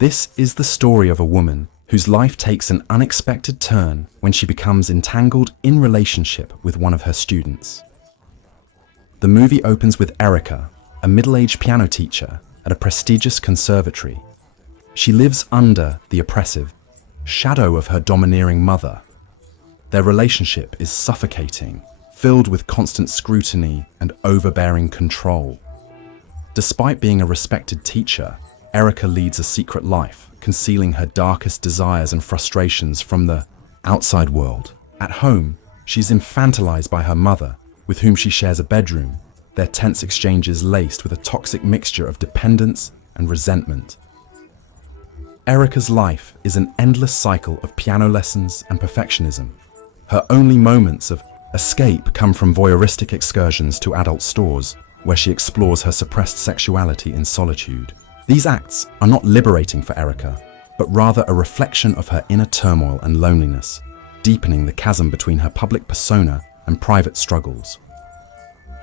This is the story of a woman whose life takes an unexpected turn when she becomes entangled in relationship with one of her students. The movie opens with Erica, a middle-aged piano teacher at a prestigious conservatory. She lives under the oppressive shadow of her domineering mother. Their relationship is suffocating, filled with constant scrutiny and overbearing control. Despite being a respected teacher, Erica leads a secret life, concealing her darkest desires and frustrations from the outside world. At home, she's infantilized by her mother, with whom she shares a bedroom, their tense exchanges laced with a toxic mixture of dependence and resentment. Erica's life is an endless cycle of piano lessons and perfectionism. Her only moments of escape come from voyeuristic excursions to adult stores, where she explores her suppressed sexuality in solitude. These acts are not liberating for Erica, but rather a reflection of her inner turmoil and loneliness, deepening the chasm between her public persona and private struggles.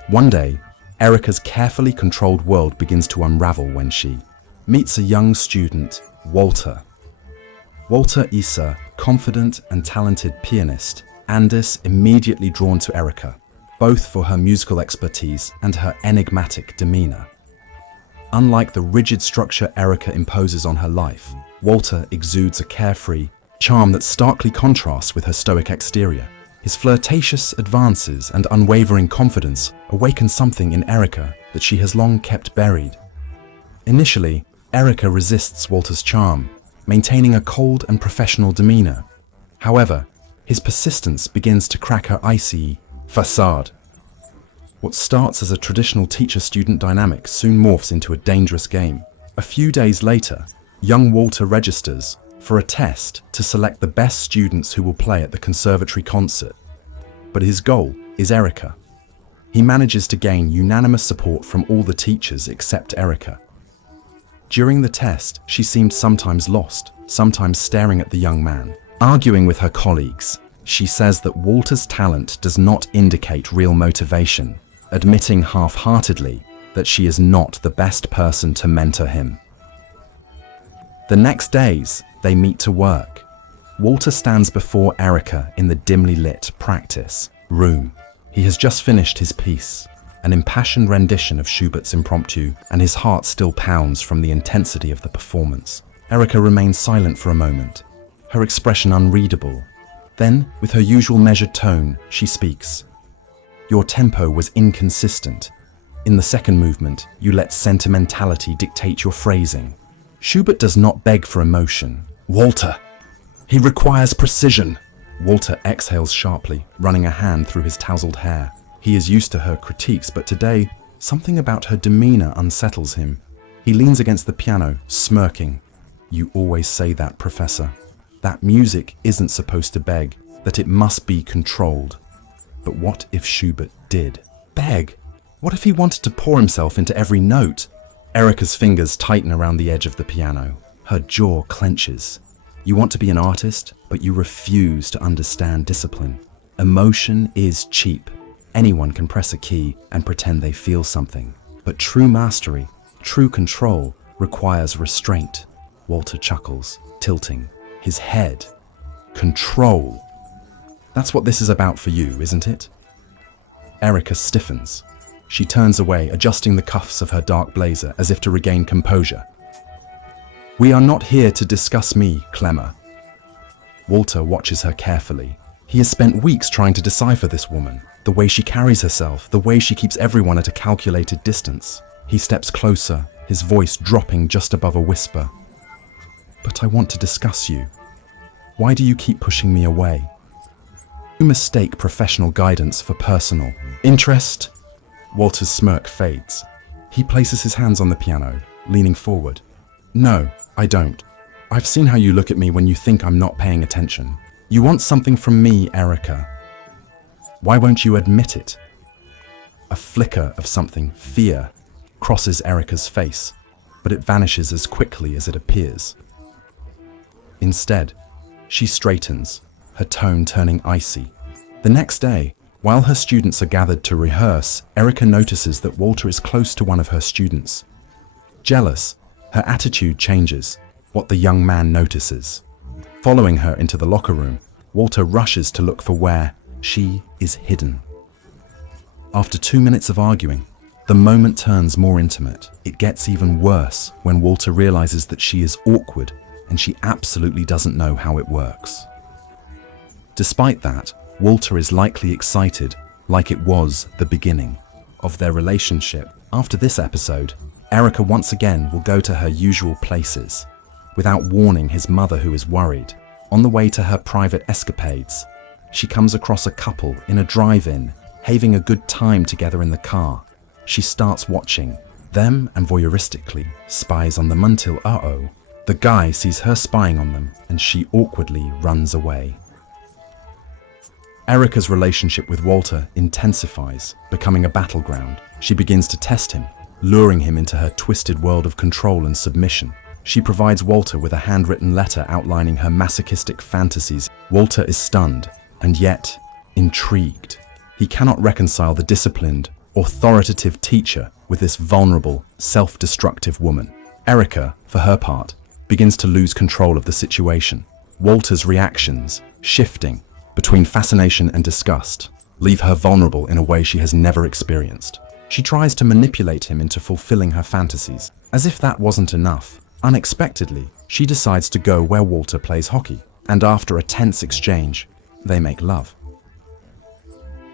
One day, Erica's carefully controlled world begins to unravel when she meets a young student, Walter. Walter is a confident and talented pianist, and is immediately drawn to Erica, both for her musical expertise and her enigmatic demeanor. Unlike the rigid structure Erica imposes on her life, Walter exudes a carefree charm that starkly contrasts with her stoic exterior. His flirtatious advances and unwavering confidence awaken something in Erica that she has long kept buried. Initially, Erica resists Walter's charm, maintaining a cold and professional demeanor. However, his persistence begins to crack her icy facade. What starts as a traditional teacher-student dynamic soon morphs into a dangerous game. A few days later, young Walter registers for a test to select the best students who will play at the conservatory concert. But his goal is Erica. He manages to gain unanimous support from all the teachers except Erica. During the test, she seemed sometimes lost, sometimes staring at the young man. Arguing with her colleagues, she says that Walter's talent does not indicate real motivation, admitting half-heartedly that she is not the best person to mentor him. The next days, they meet to work. Walter stands before Erica in the dimly lit practice room. He has just finished his piece, an impassioned rendition of Schubert's Impromptu, and his heart still pounds from the intensity of the performance. Erica remains silent for a moment, her expression unreadable. Then, with her usual measured tone, she speaks. "Your tempo was inconsistent. In the second movement, you let sentimentality dictate your phrasing. Schubert does not beg for emotion. Walter, he requires precision." Walter exhales sharply, running a hand through his tousled hair. He is used to her critiques, but today, something about her demeanor unsettles him. He leans against the piano, smirking. "You always say that, Professor. That music isn't supposed to beg, that it must be controlled. But what if Schubert did beg? What if he wanted to pour himself into every note?" Erica's fingers tighten around the edge of the piano. Her jaw clenches. You want to be an artist, but you refuse to understand discipline. Emotion is cheap. Anyone can press a key and pretend they feel something. But true mastery, true control, requires restraint. Walter chuckles, tilting his head. Control. That's what this is about for you, isn't it? Erica stiffens. She turns away, adjusting the cuffs of her dark blazer as if to regain composure. "We are not here to discuss me, Clemmer." Walter watches her carefully. He has spent weeks trying to decipher this woman, the way she carries herself, the way she keeps everyone at a calculated distance. He steps closer, his voice dropping just above a whisper. "But I want to discuss you. Why do you keep pushing me away? You mistake professional guidance for personal interest." Walter's smirk fades. He places his hands on the piano, leaning forward. "No, I don't. I've seen how you look at me when you think I'm not paying attention. You want something from me, Erica. Why won't you admit it?" A flicker of something, fear, crosses Erica's face, but it vanishes as quickly as it appears. Instead, she straightens, her tone turning icy. The next day, while her students are gathered to rehearse, Erica notices that Walter is close to one of her students. Jealous, her attitude changes. what the young man notices. Following her into the locker room, Walter rushes to look for where she is hidden. After 2 minutes of arguing, the moment turns more intimate. It gets even worse when Walter realizes that she is awkward and she absolutely doesn't know how it works. Despite that, Walter is likely excited, like it was the beginning of their relationship. After this episode, Erica once again will go to her usual places, without warning his mother, who is worried. On the way to her private escapades, she comes across a couple in a drive-in, having a good time together in the car. She starts watching them and voyeuristically spies on them until, the guy sees her spying on them and she awkwardly runs away. Erica's relationship with Walter intensifies, becoming a battleground. She begins to test him, luring him into her twisted world of control and submission. She provides Walter with a handwritten letter outlining her masochistic fantasies. Walter is stunned, and yet intrigued. He cannot reconcile the disciplined, authoritative teacher with this vulnerable, self-destructive woman. Erica, for her part, begins to lose control of the situation. Walter's reactions, shifting between fascination and disgust, leave her vulnerable in a way she has never experienced. She tries to manipulate him into fulfilling her fantasies. As if that wasn't enough, unexpectedly, she decides to go where Walter plays hockey, and after a tense exchange, they make love.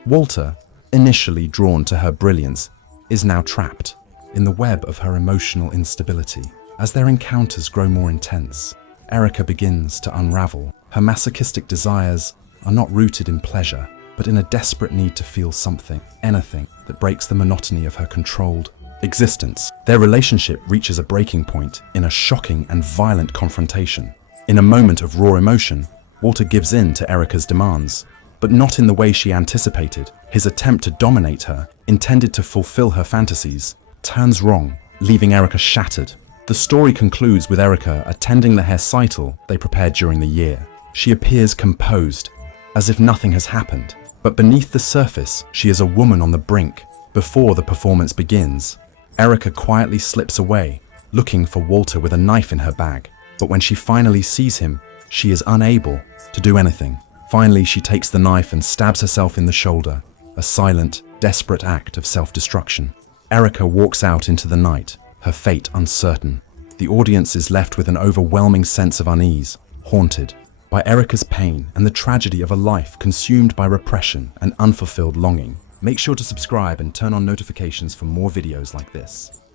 Walter, initially drawn to her brilliance, is now trapped in the web of her emotional instability. As their encounters grow more intense, Erica begins to unravel. Her masochistic desires are not rooted in pleasure, but in a desperate need to feel something, anything, that breaks the monotony of her controlled existence. Their relationship reaches a breaking point in a shocking and violent confrontation. In a moment of raw emotion, Walter gives in to Erica's demands, but not in the way she anticipated. His attempt to dominate her, intended to fulfill her fantasies, turns wrong, leaving Erica shattered. The story concludes with Erica attending the recital they prepared during the year. She appears composed, as if nothing has happened, but beneath the surface, she is a woman on the brink. Before the performance begins, Erica quietly slips away, looking for Walter with a knife in her bag. But when she finally sees him, she is unable to do anything. Finally, she takes the knife and stabs herself in the shoulder, a silent, desperate act of self-destruction. Erica walks out into the night, her fate uncertain. The audience is left with an overwhelming sense of unease, haunted by Erica's pain and the tragedy of a life consumed by repression and unfulfilled longing. Make sure to subscribe and turn on notifications for more videos like this.